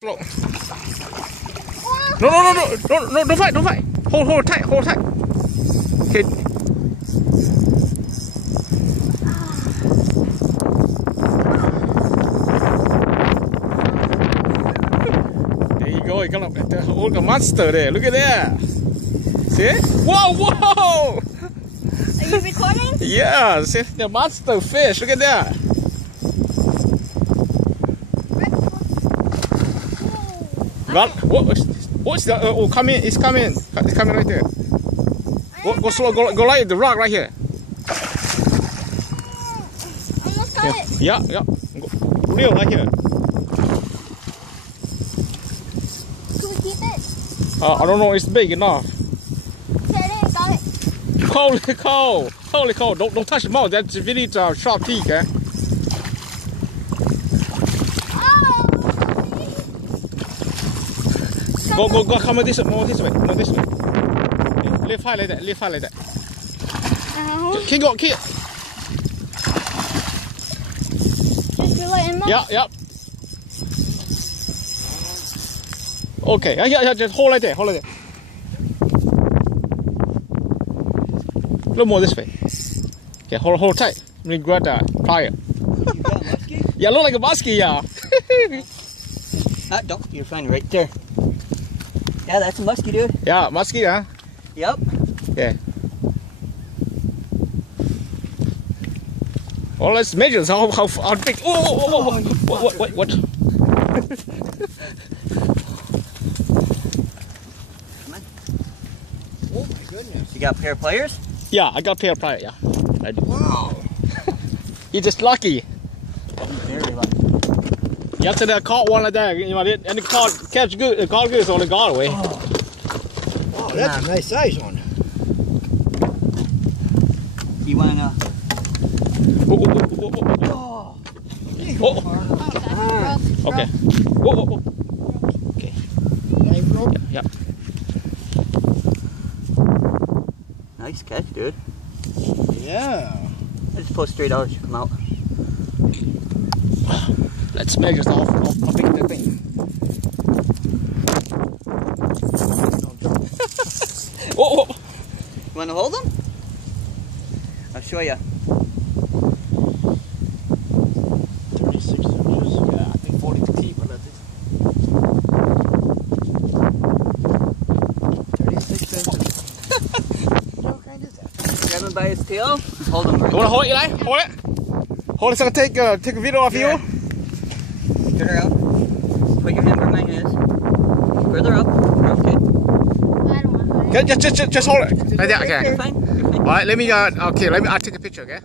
Slow. No, don't fight, don't fight. Hold tight, hold tight. Okay. There you go, you got a monster there. Look at that. See? Whoa, whoa! Are you recording? Yeah, see the monster fish. Look at that. What's the? Oh, come in! It's coming! It's coming right there. Go slow. Go like the rock right here. Almost got it. Yeah. Go real right here. Can we keep it? I don't know. It's big enough. Got it. Holy cow! Holy cow! Don't touch the mouth. That's really sharp teeth, eh? Go, come this way, more this way. Lift high like that, Keep going, keep. Just relay him up. Yeah. Okay, yeah, just hold like that, A little more this way. Okay, hold tight. Let me grab the plier. You got a muskie? Yeah, look like a muskie, yeah. Don't, you're fine right there. Yeah, that's a muskie, dude. Yeah, muskie, huh? Yep. Yeah. Well, let's measure how big. Oh, what? Come on. Oh my goodness. You got a pair of pliers? Yeah, I got a pair of pliers, yeah. I do. Wow. You're just lucky. Very lucky. Yesterday I caught one like that, and it caught good, so it got away. Oh, that's a nice size one. You wanna? Oh. Okay. Whoa. Okay. Yep. Nice catch, dude. Yeah. I just pull straight out as you come out. Let's measure how big that thing. Oh. You want to hold them? I'll show you. 36 inches. Yeah, I think 42 feet, but that's it. 36 inches. What kind is that? Grab him by his tail. Hold him right. You want to hold it, Eli? Hold it. Hold it so I can take a video of you. Turn around. Put your hand where mine is. Further up. Okay. I don't want to. Okay, just hold it. Like that, okay. You're fine. All right, let me. I'll take a picture, okay?